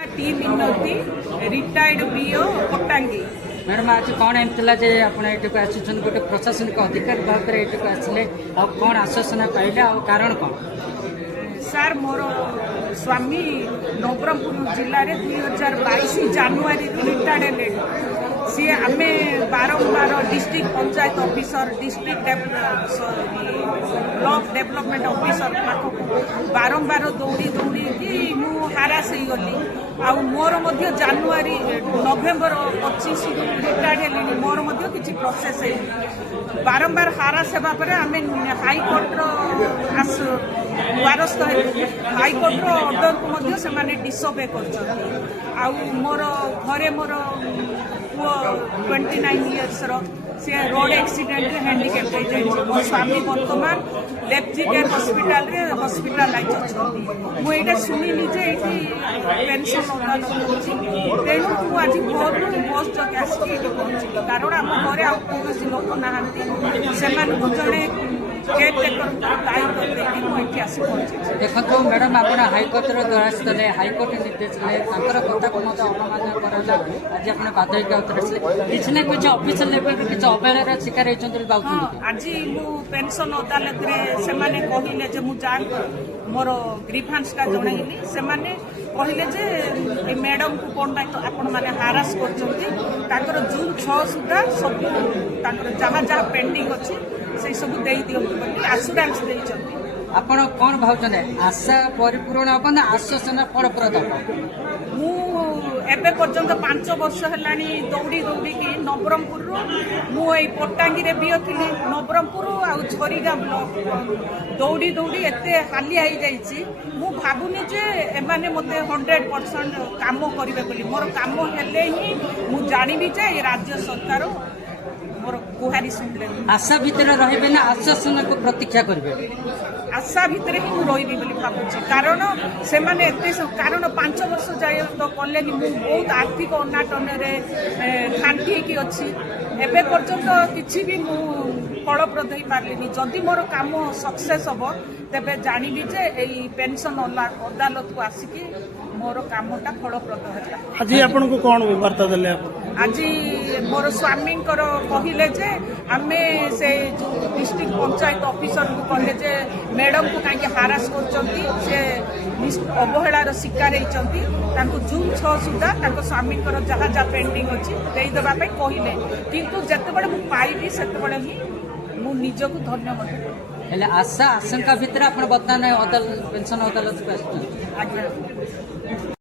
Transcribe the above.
T मिनती retired BO पट्टांगी। Madam आज कौन एमती जे आप आसन गोटे प्रशासनिक अधिकारी भाव में ये आसले कौन आश्वासन पाइले आ कारण कौन? सार मोर स्वामी नवरंगपुर जिले में 2022 जानुआरी रिटायर्ड हेले। सी आम बारंबार district panchayat officer district block development officer पाखक बारंबार दौड़ी दौड़ी मु हारास हो गली। आ मोर मध्य जानुआरी नवेम्बर 25 रिटायर्ड हेली मोर मध्य किसी प्रोसेस है बारंबार हारास होगा पर आम हाईकोर्टर द्वारस्थ हाईकोर्टर ऑर्डर को से डिसोबे कर मोर घरे मोर पुओ 29 इयर्स सी रोड एक्सीडेंट हैंडिकैप हो जाए। मो स्वामी बर्तमान लेप्जी केयर हॉस्पिटलाइज अच्छा मुझे शुणिली पेनसन अदालत तेणु मुझे भोर बस जगह आसिक पहुँचली कारण आम घर आ कौन लोक ना से जड़े देखो मैडम आप हाईकोर्ट द्वारस्थ हाईकोर्ट निर्देश कथा को अवमानना कराला आज आप बाधिक किसी ना किसी ऑफिशियल लेवल किसी अवहेलार शिकार होती। आज मु पेंशन अदालत से कहले मुझे मोर ग्रीभांसटा जनइली से कहले मैडम को कौन आपण मैंने हारास कर जून 6 सुधा सब जहाँ जहाँ पेंडिंग अच्छी से सब दे दिखते आश्योरेंस देते। आपण कौन भावुन आशा परिपूरण हम ना आश्वासन फलप्रद मु एबे पर्यंत 5 वर्ष है दौड़ी दौड़ी नवरंगपुर मुई पट्टांगी भी थी नवरंगपुर आउ झरीगा ब्लॉक दौड़ी दौड़ी एत हालिया हो भावुनी जे एमाने मते 100% काम करेंगे मोर काम हेले ही मु जानिबी जे राज्य सरकार मोर गुहारी सुनले। आशा भितर रहे ना आश्वासन को प्रतीक्षा करेंगे आशा भितर ही मुझे रही भावुँ कारण से कारण 5 वर्ष जाए तो कले बहुत आर्थिक अनाटन खांटी अच्छी एवं पर्यंत किसी भी फलप्रद हो पारे जदि मोर काम सक्सेस हम तेरे जानवी जे यही पेंशन अदालत को आसिकी मोर कामटा फलप्रद है। आज आपन को कौन वार्ता देले? आज मोर स्वामी कहले जे आम से डिस्ट्रिक्ट पंचायत ऑफिसर को कहले जे मैडम को कहीं हारास कर अवहेलार शिकार होती जून 6 सुधा स्वामी जहाँ जहाँ पेंडिंग अच्छी देदेवाई कहले किंतु जितेबाला मुझे पाइबी से ही मु निजक धन्य मत आशा आशंका भितर आप बर्तमान पेंशन अदालत को आज्ञा।